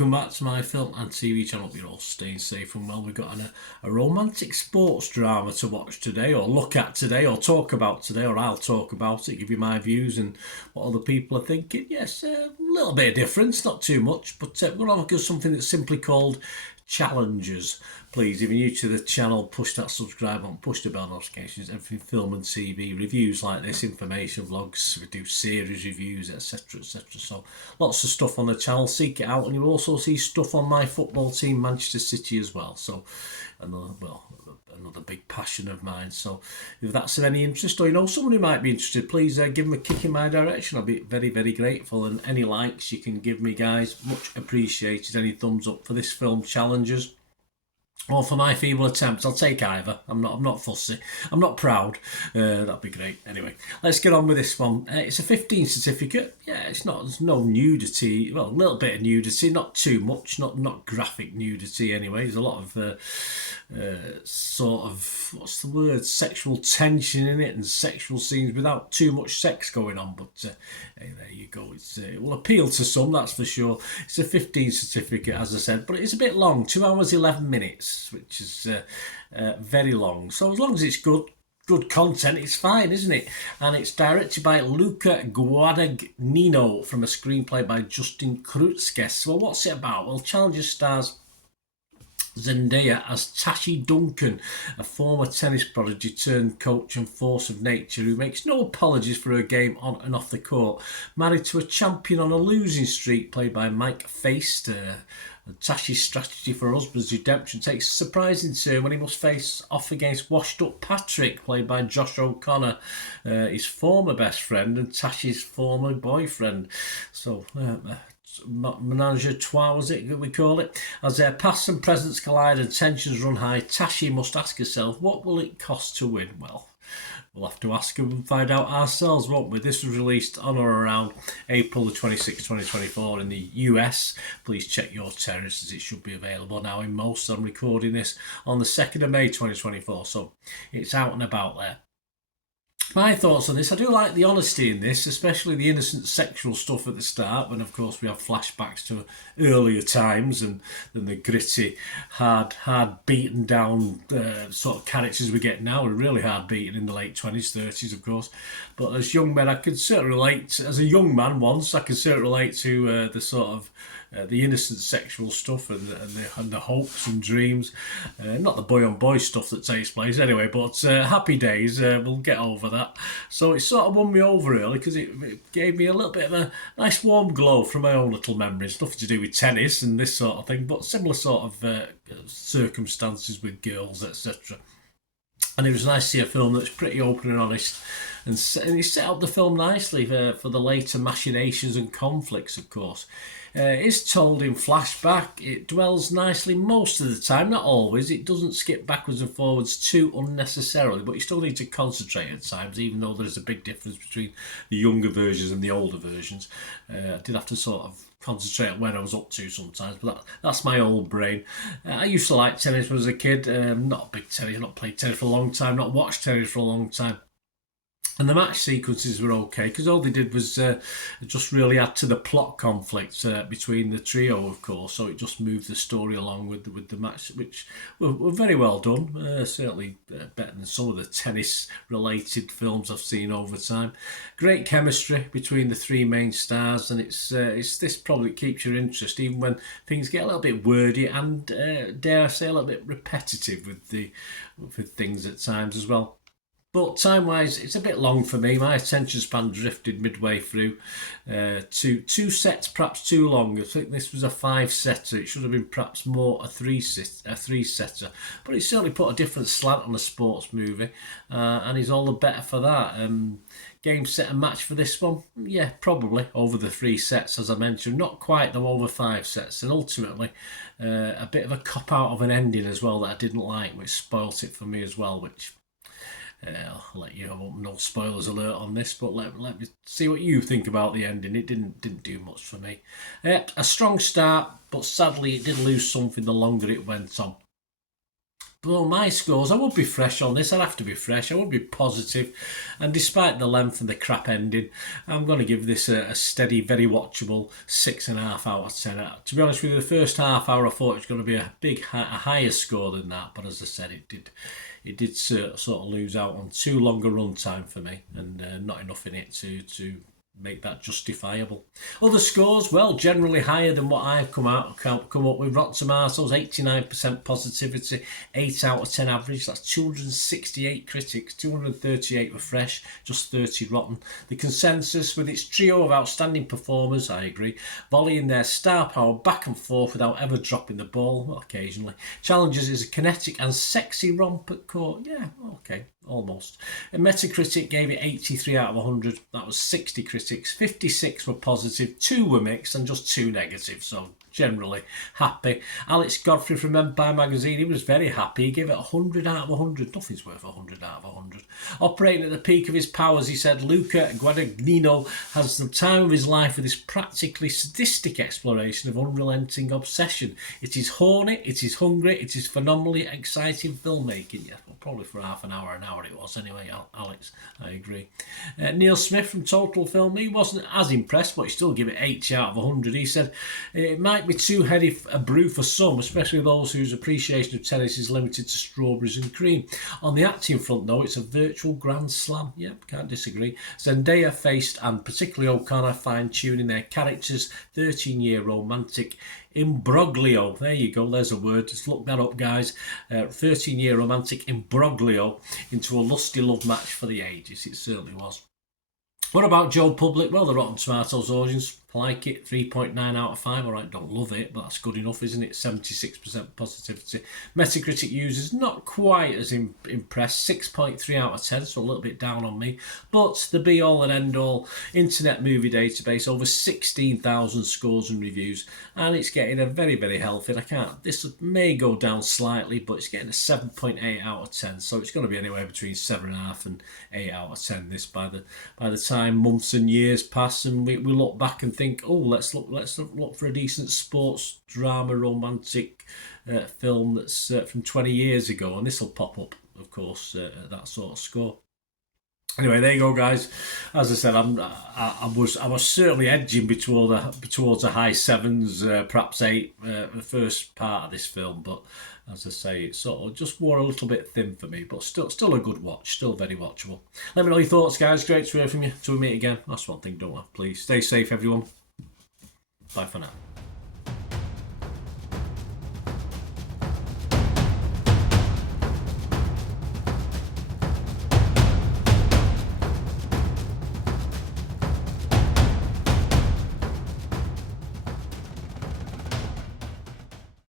welcome back to my film and TV channel. Hope you're all staying safe and well. We've got a romantic sports drama to watch today, or look at today, or talk about today, or I'll talk about it, give you my views and what other people are thinking. Yes, a little bit of difference, not too much, but we're going to have a go something that's simply called Challenges. Please, if you're new to the channel, push that subscribe button, push the bell notifications, everything film and TV, reviews like this, information vlogs, we do series reviews, etc, etc. So lots of stuff on the channel, seek it out, and you'll also see stuff on my football team, Manchester City, as well. So another big passion of mine. So if that's of any interest, or you know someone who might be interested, please give them a kick in my direction. I'll be very, very grateful. And any likes you can give me, guys, much appreciated. Any thumbs up for this film, Challenges, or for my feeble attempts, I'll take either. I'm not fussy. I'm not proud. That'd be great. Anyway, let's get on with this one. It's a 15 certificate. Yeah, there's no nudity. Well, a little bit of nudity, not too much. Not graphic nudity anyway. There's a lot of sort of, what's the word, sexual tension in it and sexual scenes without too much sex going on. But hey, there you go. It will appeal to some, that's for sure. It's a 15 certificate, as I said, but it's a bit long, 2 hours 11 minutes, which is very long. So as long as it's good content, it's fine, isn't it? And it's directed by Luca Guadagnino from a screenplay by Justin Krutskes. Well, what's it about? Well, Challenges stars Zendaya as Tashi Duncan, a former tennis prodigy turned coach and force of nature who makes no apologies for her game on and off the court. Married to a champion on a losing streak, played by Mike Feist. Tashi's strategy for her husband's redemption takes a surprising turn when he must face off against washed-up Patrick, played by Josh O'Connor, his former best friend and Tashi's former boyfriend. So, menage a trois, was it we call it? As their past and presents collide and tensions run high, Tashi must ask herself, what will it cost to win? Well, we'll have to ask and find out ourselves, won't we? This was released on or around April the 26th, 2024 in the US. Please check your terraces. It should be available now in most. I'm recording this on the 2nd of May 2024, so it's out and about there. My thoughts on this, I do like the honesty in this, especially the innocent sexual stuff at the start, when of course we have flashbacks to earlier times and the gritty, hard beaten down sort of characters we get now are really hard beaten in the late 20s, 30s of course. But as young men, I can certainly relate, as a young man once, I can certainly relate to the sort of the innocent sexual stuff and the hopes and dreams, not the boy on boy stuff that takes place anyway, but happy days, we'll get over that. So it sort of won me over early because it gave me a little bit of a nice warm glow from my own little memories. Nothing to do with tennis and this sort of thing, but similar sort of circumstances with girls, etc. And it was nice to see a film that's pretty open and honest, and he set up the film nicely for the later machinations and conflicts, of course. It's told in flashback. It dwells nicely most of the time, not always. It doesn't skip backwards and forwards too unnecessarily, but you still need to concentrate at times, even though there's a big difference between the younger versions and the older versions. I did have to sort of concentrate on where I was up to sometimes, but that's my old brain. I used to like tennis when I was a kid. Not a big tennis, not played tennis for a long time, not watched tennis for a long time. And the match sequences were okay because all they did was just really add to the plot conflict between the trio, of course. So it just moved the story along with the match, which were very well done. Certainly better than some of the tennis-related films I've seen over time. Great chemistry between the three main stars, and it's this probably keeps your interest even when things get a little bit wordy and dare I say a little bit repetitive with things at times as well. But time-wise, it's a bit long for me. My attention span drifted midway through. Two sets, perhaps too long. I think this was a 5-setter. It should have been perhaps more a 3-setter. But it certainly put a different slant on a sports movie, and he's all the better for that. Game, set and match for this one? Yeah, probably over the 3 sets, as I mentioned. Not quite, though, over 5 sets. And ultimately, a bit of a cop-out of an ending as well that I didn't like, which spoilt it for me as well, which... I'll let you know, no spoilers alert on this, but let me see what you think about the ending. It didn't do much for me. A strong start, but sadly it did lose something the longer it went on. Well, my scores, I would be fresh on this. I'd have to be fresh. I would be positive. And despite the length and the crap ending, I'm going to give this a steady, very watchable 6.5 out of 10. To be honest with you, the first half hour I thought it was going to be a higher score than that. But as I said, it did sort of lose out on too long a run time for me, and not enough in it to make that justifiable. Other scores, well, generally higher than what I've come up with. Rotten Tomatoes, 89% positivity, 8 out of 10 average. That's 268 critics, 238 were fresh, just 30 rotten. The consensus, with its trio of outstanding performers, I agree, volleying their star power back and forth without ever dropping the ball, occasionally. Challenges is a kinetic and sexy romp at court. Yeah, okay, almost. And Metacritic gave it 83 out of 100. That was 60 critics, 56 were positive, 2 were mixed, and just 2 negative. So generally happy. Alex Godfrey from Empire Magazine, he was very happy. He gave it 100 out of 100. Nothing's worth 100 out of 100. Operating at the peak of his powers, he said, Luca Guadagnino has the time of his life with this practically sadistic exploration of unrelenting obsession. It is horny, it is hungry, it is phenomenally exciting filmmaking. Yeah, well, probably for half an hour it was anyway, Alex. I agree. Neil Smith from Total Film, he wasn't as impressed, but he still gave it 80 out of 100. He said, it might be too heady a brew for some, especially those whose appreciation of tennis is limited to strawberries and cream. On the acting front, though, it's a virtual grand slam. Yep, can't disagree. Zendaya faced, and particularly O'Connor, fine-tuning their characters' 13-year romantic imbroglio. There you go, there's a word. Just look that up, guys. 13-year romantic imbroglio into a lusty love match for the ages. It certainly was. What about Joe Public? Well, the Rotten Tomatoes audience like it, 3.9 out of 5. All right, don't love it, but that's good enough, isn't it? 76% positivity. Metacritic users not quite as impressed, 6.3 out of 10, so a little bit down on me. But the be-all and end-all Internet Movie Database, over 16,000 scores and reviews, and it's getting a very, very healthy. This may go down slightly, but it's getting a 7.8 out of 10, so it's going to be anywhere between 7.5 and 8 out of 10. This by the time months and years pass, and we look back and think, oh, let's look for a decent sports drama romantic film that's from 20 years ago, and this will pop up, of course, at that sort of score. Anyway, there you go, guys. As I said, I was certainly edging towards the high 7s, perhaps 8, the first part of this film, but as I say, it sort of just wore a little bit thin for me, but still a good watch, still very watchable. Let me know your thoughts, guys. Great to hear from you. Till we meet again. That's one thing, don't I? Please stay safe, everyone. Bye for now.